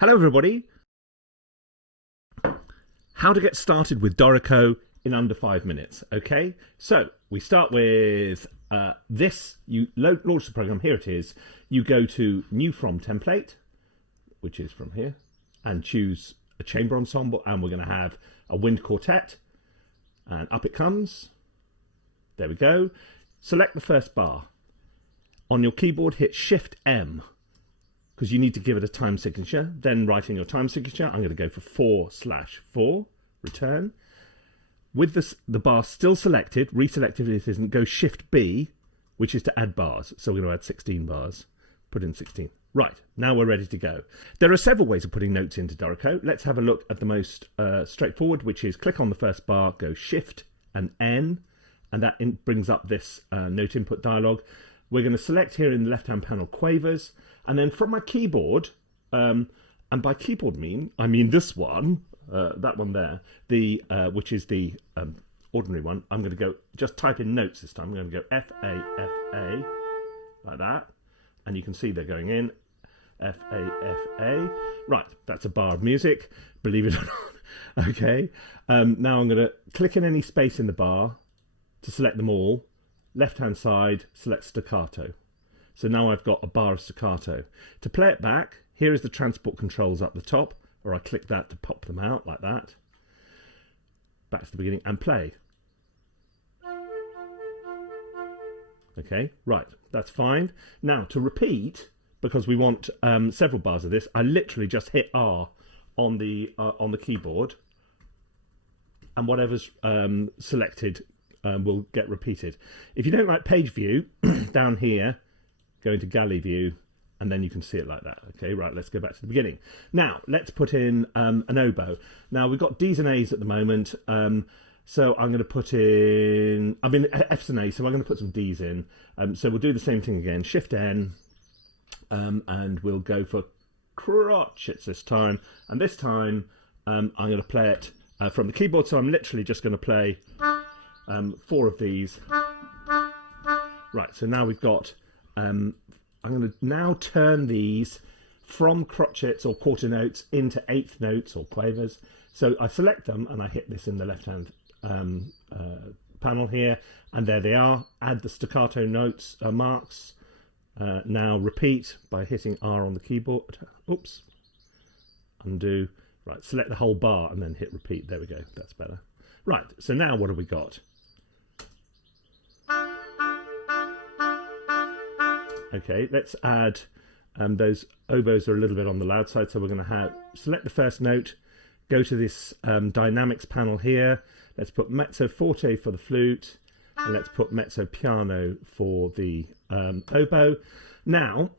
Hello everybody. How to get started with Dorico in under 5 minutes. Okay, so we start with this. You launch the program. Here it is. You go to New From Template, which is from here, and choose a chamber ensemble, and we're going to have a wind quartet, and up it comes. There we go. Select the first bar. On your keyboard, hit Shift M, because you need to give it a time signature. Then write in your time signature. I'm going to go for 4/4, return. With the bar still selected, reselected if it isn't, go Shift B, which is to add bars. So we're going to add 16 bars. Put in 16. Right, now we're ready to go. There are several ways of putting notes into Dorico. Let's have a look at the most straightforward, which is click on the first bar, go Shift and N, and that brings up this note input dialog. We're going to select here in the left-hand panel quavers, and then from my keyboard, and by keyboard I mean this one, that one there, which is the ordinary one. I'm going to go, just type in notes this time. I'm going to go F-A-F-A, like that, and you can see they're going in, F-A-F-A. Right, that's a bar of music, believe it or not. Okay, now I'm going to click in any space in the bar to select them all. Left-hand side, select staccato. So now I've got a bar of staccato. To play it back, here is the transport controls up the top, or I click that to pop them out like that. Back to the beginning and play. Okay, right, that's fine. Now to repeat, because we want several bars of this, I literally just hit R on the keyboard, and whatever's selected will get repeated. If you don't like page view, down here, go into galley view, and then you can see it like that. Okay, right, let's go back to the beginning. Now, let's put in an oboe. Now, we've got Ds and As at the moment, so I'm going to put in, Fs and As, so I'm going to put some Ds in. So we'll do the same thing again, Shift N, and we'll go for crotchets this time. And this time, I'm going to play it from the keyboard, so I'm literally just going to play 4 of these. Right, so now we've got, I'm going to now turn these from crotchets or quarter notes into 8th notes or quavers. So I select them and I hit this in the left-hand panel here, and there they are. Add the staccato notes marks. Now repeat by hitting R on the keyboard. Oops. Undo. Right, select the whole bar and then hit repeat. There we go. That's better. Right, so now what have we got? Okay, let's add, those oboes are a little bit on the loud side, so we're going to select the first note, go to this dynamics panel here, let's put mezzo forte for the flute, and let's put mezzo piano for the oboe. Now,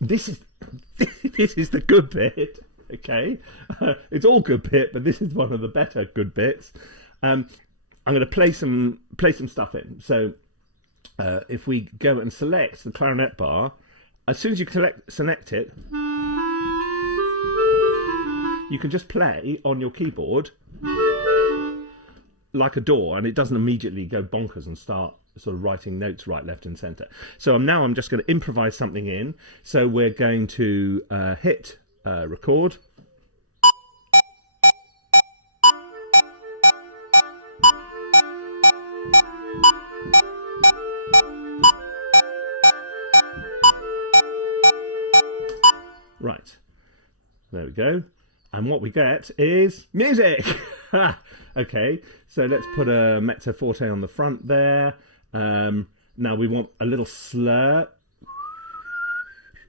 this is the good bit, okay? It's all good bit, but this is one of the better good bits. I'm going to play some stuff in. So if we go and select the clarinet bar, as soon as you select it, you can just play on your keyboard like a door, and it doesn't immediately go bonkers and start sort of writing notes right, left, and centre. So I'm just going to improvise something in. So we're going to hit record. Right, there we go. And what we get is music. Okay, so let's put a mezzo forte on the front there. Now we want a little slur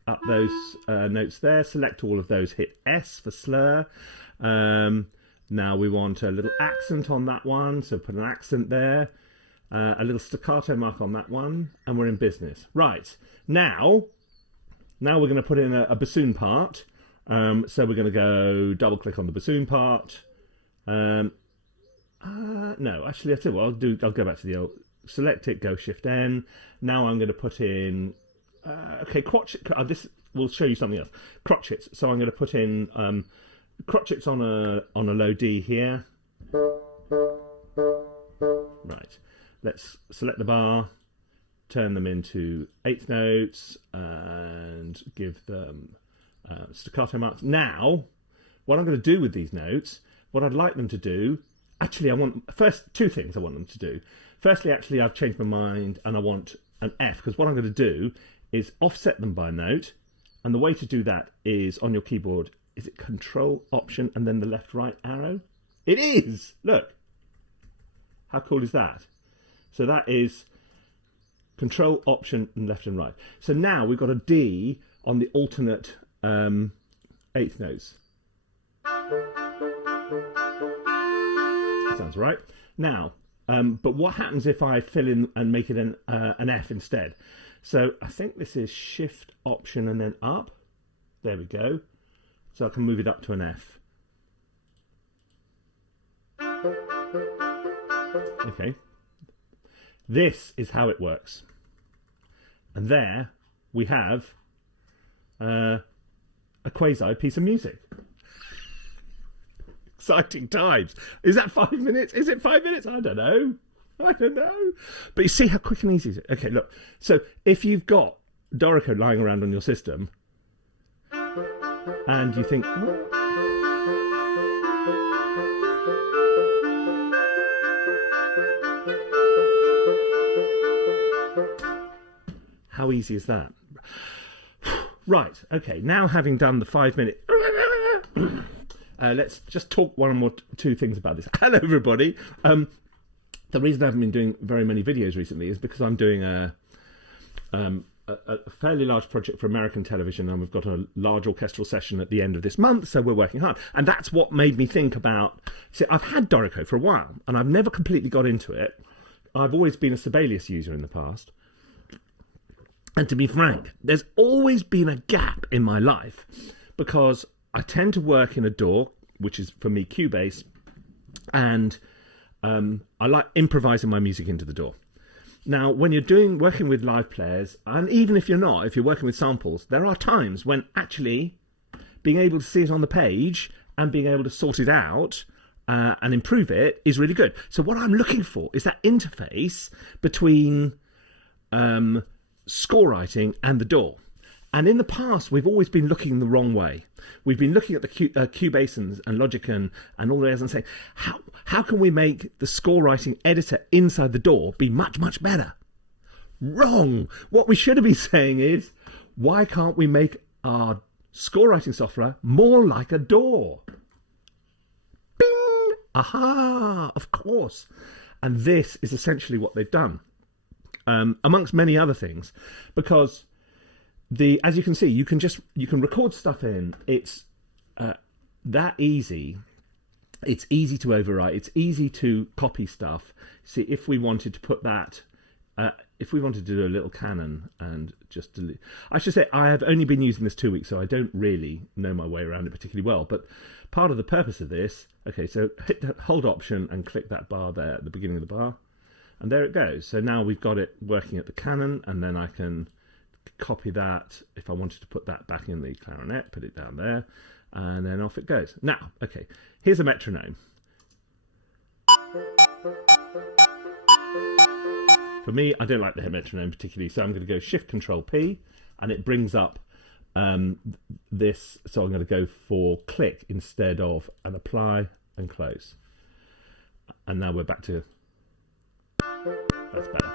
up those notes there. Select all of those, hit S for slur. Now we want a little accent on that one, so put an accent there. A little staccato mark on that one, and we're in business. Right, now we're going to put in a bassoon part. So we're going to go double click on the bassoon part. No, actually, I tell you what, I'll go back to the old, select it, go Shift N. Now I'm going to put in, okay, crotchet, this will show you something else. Crotchets. So I'm going to put in crotchets on a low D here. Right. Let's select the bar, turn them into 8th notes, and give them staccato marks. Now, what I'm going to do with these notes, what I'd like them to do, actually, first two things I want them to do. Firstly, actually, I've changed my mind and I want an F, because what I'm going to do is offset them by note. And the way to do that is on your keyboard, is it Control, Option, and then the left-right arrow? It is! Look. How cool is that? So that is Control, Option, and left and right. So now we've got a D on the alternate eighth notes. Sounds right. Now, but what happens if I fill in and make it an F instead? So I think this is Shift, Option, and then up. There we go. So I can move it up to an F. Okay. This is how it works. And there we have a quasi piece of music. Exciting times. Is that 5 minutes? Is it 5 minutes? I don't know. But you see how quick and easy it is. Okay, look. So if you've got Dorico lying around on your system and you think, how easy is that? Right, okay, now having done the 5 minute, let's just talk one or two things about this. Hello, everybody. The reason I haven't been doing very many videos recently is because I'm doing a fairly large project for American television, and we've got a large orchestral session at the end of this month, so we're working hard. And that's what made me think about... See, I've had Dorico for a while, and I've never completely got into it. I've always been a Sibelius user in the past. And to be frank, there's always been a gap in my life, because I tend to work in a DAW, which is, for me, Cubase, and... I like improvising my music into the DAW. Now, when you're working with live players, and even if you're not, if you're working with samples, there are times when actually being able to see it on the page and being able to sort it out and improve it is really good. So what I'm looking for is that interface between score writing and the DAW. And in the past, we've always been looking the wrong way. We've been looking at the Cubase and Logic and all the others and saying, how can we make the score writing editor inside the DAW be much, much better? Wrong. What we should have been saying is, why can't we make our score writing software more like a DAW? Bing! Aha! Of course. And this is essentially what they've done, amongst many other things, because... as you can see, you can record stuff in. It's that easy. It's easy to overwrite. It's easy to copy stuff. See, if we wanted to put that, if we wanted to do a little canon and just delete. I should say I have only been using this 2 weeks, so I don't really know my way around it particularly well. But part of the purpose of this, okay, so hold Option and click that bar there at the beginning of the bar, and there it goes. So now we've got it working at the canon, and then I can copy that. If I wanted to put that back in the clarinet, put it down there, and then off it goes. Now, okay, here's a metronome. For me, I don't like the metronome particularly, so I'm going to go Shift Control P, and it brings up this. So I'm going to go for click instead of an apply and close. And now we're back to... That's better.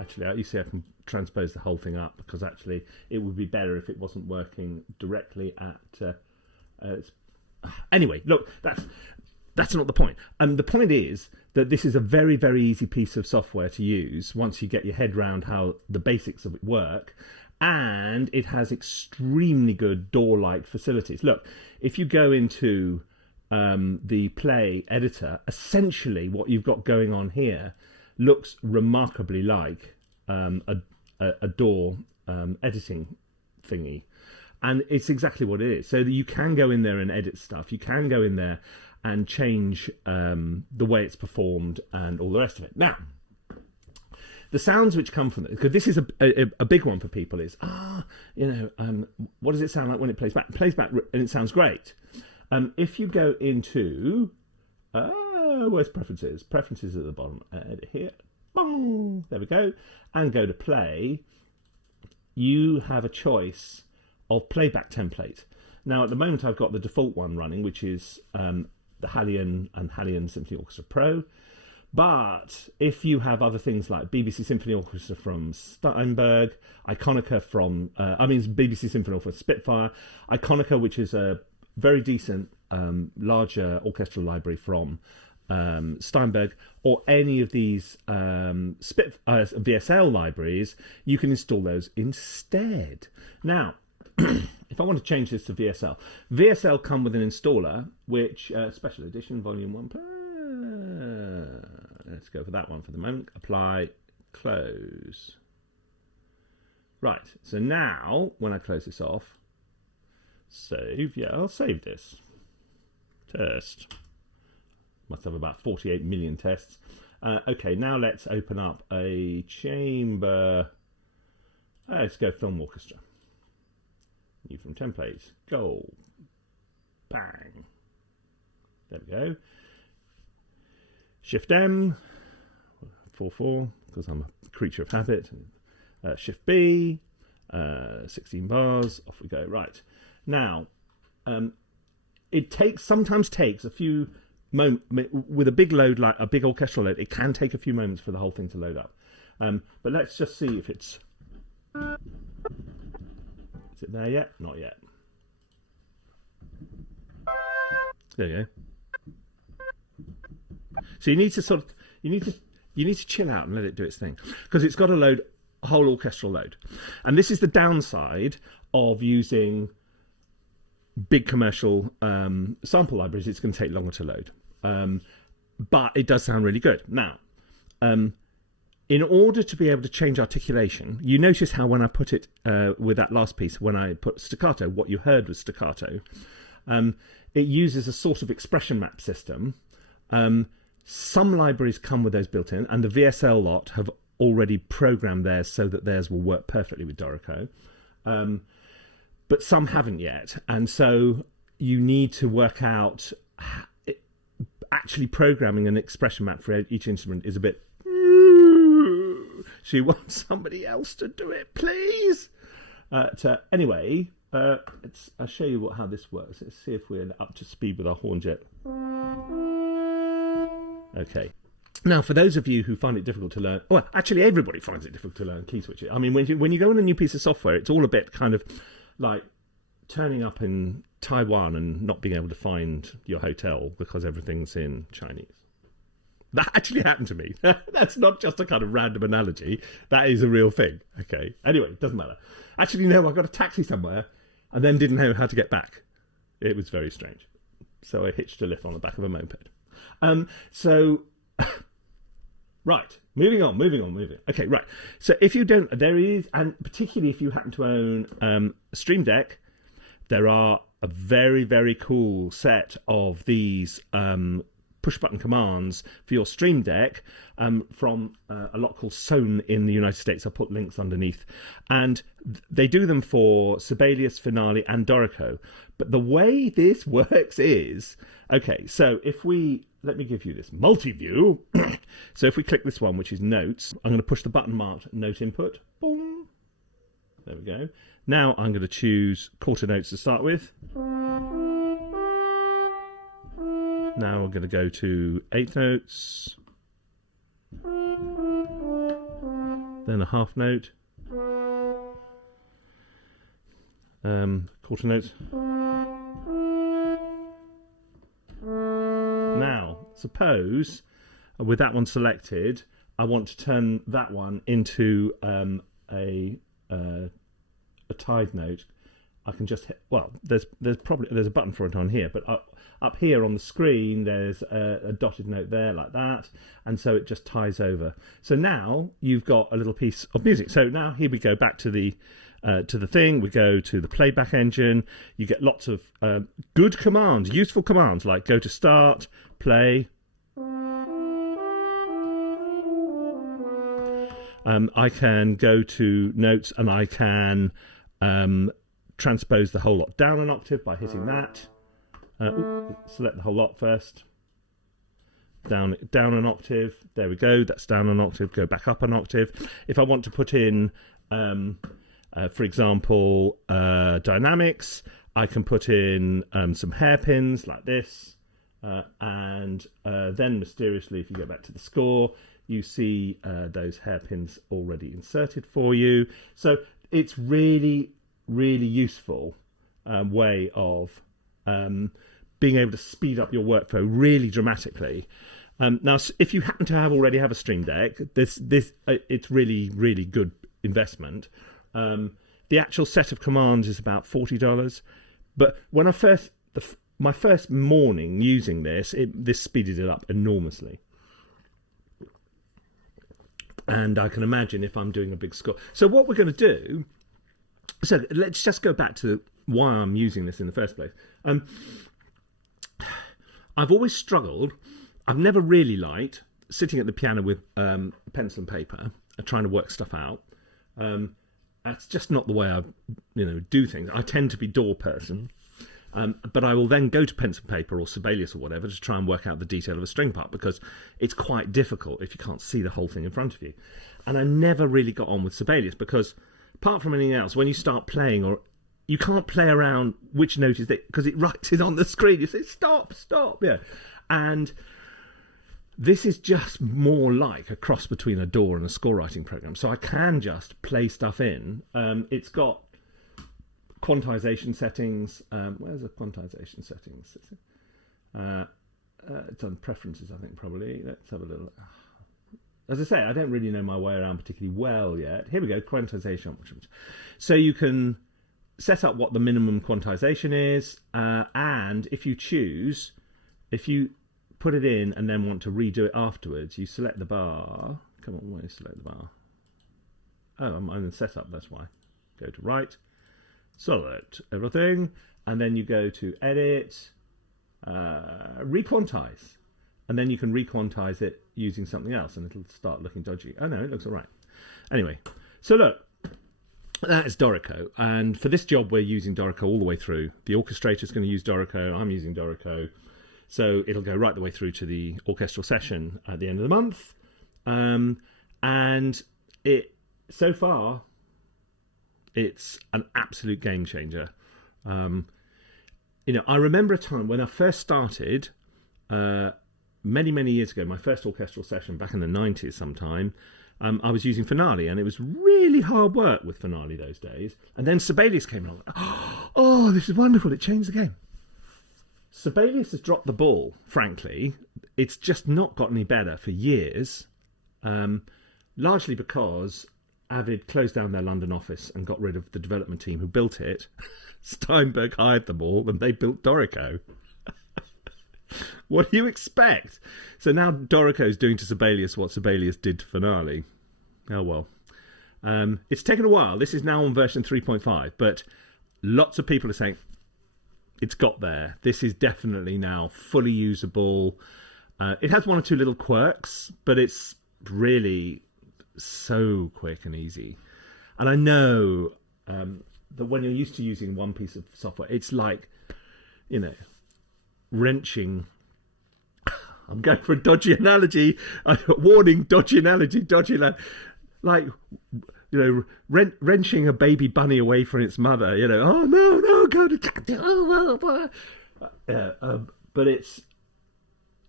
Actually, you see I can transpose the whole thing up, because actually it would be better if it wasn't working directly at... Anyway, look, that's not the point. The point is that this is a very, very easy piece of software to use once you get your head around how the basics of it work, and it has extremely good DAW-like facilities. Look, if you go into the Play editor, essentially what you've got going on here looks remarkably like a DAW editing thingy. And it's exactly what it is. So that you can go in there and edit stuff. You can go in there and change the way it's performed and all the rest of it. Now, the sounds which come from it, because this is a big one for people, is, what does it sound like when it plays back? It plays back and it sounds great. If you go into... Where's preferences? Preferences at the bottom. Edit here. Boom. There we go. And go to play. You have a choice of playback template. Now, at the moment, I've got the default one running, which is the Hallian and Hallian Symphony Orchestra Pro. But if you have other things like BBC Symphony Orchestra from Steinberg, Iconica from, BBC Symphony Orchestra Spitfire, Iconica, which is a very decent, larger orchestral library from Steinberg, or any of these VSL libraries, you can install those instead. Now, if I want to change this to VSL, VSL come with an installer, which, special edition, volume 1, let's go for that one for the moment. Apply, close. Right, so now, when I close this off, save, yeah, I'll save this. Test. Must have about 48 million tests. Okay, now let's open up a chamber. Let's go film orchestra. New from templates. Go. Bang. There we go. Shift M. 4/4, because I'm a creature of habit. Shift B. 16 bars. Off we go. Right. Now, it sometimes takes a few moments with a big load, like a big orchestral load. It can take a few moments for the whole thing to load up. But let's just see if it's. Is it there yet? Not yet. There you go. So you need to you need to chill out and let it do its thing, because it's got to load a whole orchestral load. And this is the downside of using big commercial sample libraries. It's going to take longer to load, but it does sound really good. Now, in order to be able to change articulation, you notice how when I put it with that last piece, when I put staccato, what you heard was staccato. It uses a sort of expression map system. Some libraries come with those built in, and the VSL lot have already programmed theirs so that theirs will work perfectly with Dorico. But some haven't yet, and so you need to work out. Actually, programming an expression map for each instrument is a bit. So you want somebody else to do it, please. Anyway, I'll show you how this works. Let's see if we're up to speed with our horn jet. Okay. Now, for those of you who find it difficult to learn, well, actually, everybody finds it difficult to learn key switches. I mean, when you go on a new piece of software, it's all a bit kind of like turning up in Taiwan and not being able to find your hotel because everything's in Chinese. That actually happened to me. That's not just a kind of random analogy. That is a real thing. Okay. Anyway, doesn't matter. Actually, no, I got a taxi somewhere and then didn't know how to get back. It was very strange. So I hitched a lift on the back of a moped. Right, moving on. Okay, right. So if you don't, there is, and particularly if you happen to own Streamdeck, there are a very, very cool set of these push-button commands for your Streamdeck from a lot called Sone in the United States. I'll put links underneath. And they do them for Sibelius, Finale, and Dorico. But the way this works is, okay, so if we, let me give you this multi-view. So if we click this one, which is notes, I'm going to push the button marked note input. Boom. There we go. Now I'm going to choose quarter notes to start with. Now I'm going to go to 8 notes. Then a half note. Quarter notes. Now, suppose with that one selected, I want to turn that one into a tied note. I can just hit, well, there's a button for it on here, but up here on the screen there's a dotted note there like that, and so it just ties over. So now you've got a little piece of music. So now here we go back to the thing. We go to the playback engine. You get lots of good commands, useful commands like go to start, play. I can go to notes and I can transpose the whole lot down an octave by hitting that. Select the whole lot first. down an octave. There we go. That's down an octave. Go back up an octave. If I want to put in, for example, dynamics, I can put in some hairpins like this, and then mysteriously, if you go back to the score, you see those hairpins already inserted for you. So it's really, really useful way of being able to speed up your workflow really dramatically. Now, if you happen to already have a Stream Deck, it's really, really good investment. The actual set of commands is about $40, but when my first morning using this speeded it up enormously. And I can imagine if I'm doing a big score. So what we're going to do, so let's just go back to why I'm using this in the first place. I've always struggled. I've never really liked sitting at the piano with pencil and paper and trying to work stuff out. That's just not the way I do things. I tend to be DAW person. But I will then go to pencil and paper or Sibelius or whatever to try and work out the detail of a string part, because it's quite difficult if you can't see the whole thing in front of you. And I never really got on with Sibelius because, apart from anything else, when you start playing, or you can't play around which note is that, because it writes it on the screen. You say, stop, yeah. And this is just more like a cross between a DAW and a score writing program. So I can just play stuff in. It's got quantization settings. Where's the quantization settings? It's on preferences, I think, probably. Let's have a little. As I say, I don't really know my way around particularly well yet. Here we go, quantization options. So you can set up what the minimum quantization is, and if you choose, if you put it in and then want to redo it afterwards, you select the bar. Come on, where do you select the bar? Oh, I'm in setup, that's why. Go to right. Select everything, and then you go to edit, requantize, and then you can requantize it using something else, and it'll start looking dodgy. Oh no, it looks all right. Anyway, so look, that is Dorico, and for this job we're using Dorico all the way through. The orchestrator is going to use Dorico. I'm using Dorico, so it'll go right the way through to the orchestral session at the end of the month, and it so far. It's an absolute game changer. I remember a time when I first started, many, many years ago, my first orchestral session back in the 90s sometime, I was using Finale, and it was really hard work with Finale those days. And then Sibelius came along. Oh, this is wonderful. It changed the game. Sibelius has dropped the ball, frankly. It's just not got any better for years, largely because Avid closed down their London office and got rid of the development team who built it. Steinberg hired them all, and they built Dorico. What do you expect? So now Dorico is doing to Sibelius what Sibelius did to Finale. Oh well. It's taken a while. This is now on version 3.5, but lots of people are saying it's got there. This is definitely now fully usable. It has one or two little quirks, but it's really so quick and easy. And I know that when you're used to using one piece of software, it's like, wrenching. I'm going for a dodgy analogy. Warning, dodgy analogy. Like, wrenching a baby bunny away from its mother. Oh no, go to but it's,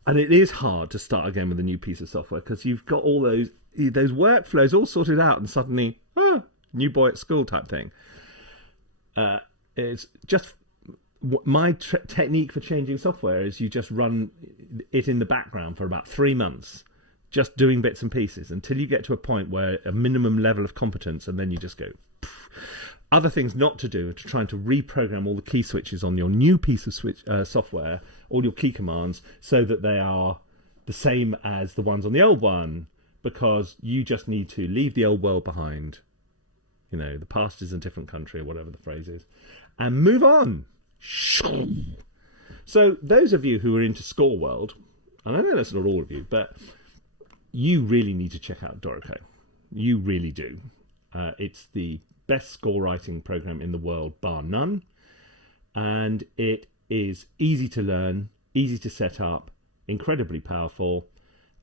and it is hard to start again with a new piece of software because you've got all those workflows all sorted out, and suddenly, new boy at school type thing. It's just my technique for changing software is you just run it in the background for about 3 months, just doing bits and pieces until you get to a point where a minimum level of competence, and then you just go. Pff. Other things not to do are to trying to reprogram all the key switches on your new piece of software, all your key commands, so that they are the same as the ones on the old one, because you just need to leave the old world behind. The past is a different country, or whatever the phrase is, and move on. So those of you who are into Score World, and I know that's not all of you, but you really need to check out Dorico. You really do. It's the best score writing program in the world, bar none. And it is easy to learn, easy to set up. incredibly powerful.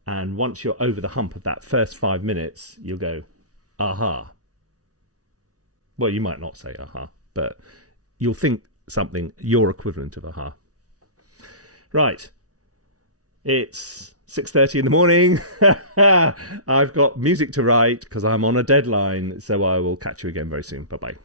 And once you're over the hump of that first 5 minutes, you'll go, aha. Well, you might not say aha, but you'll think something your equivalent of aha. Right. It's 6:30 in the morning. I've got music to write because I'm on a deadline. So I will catch you again very soon. Bye-bye.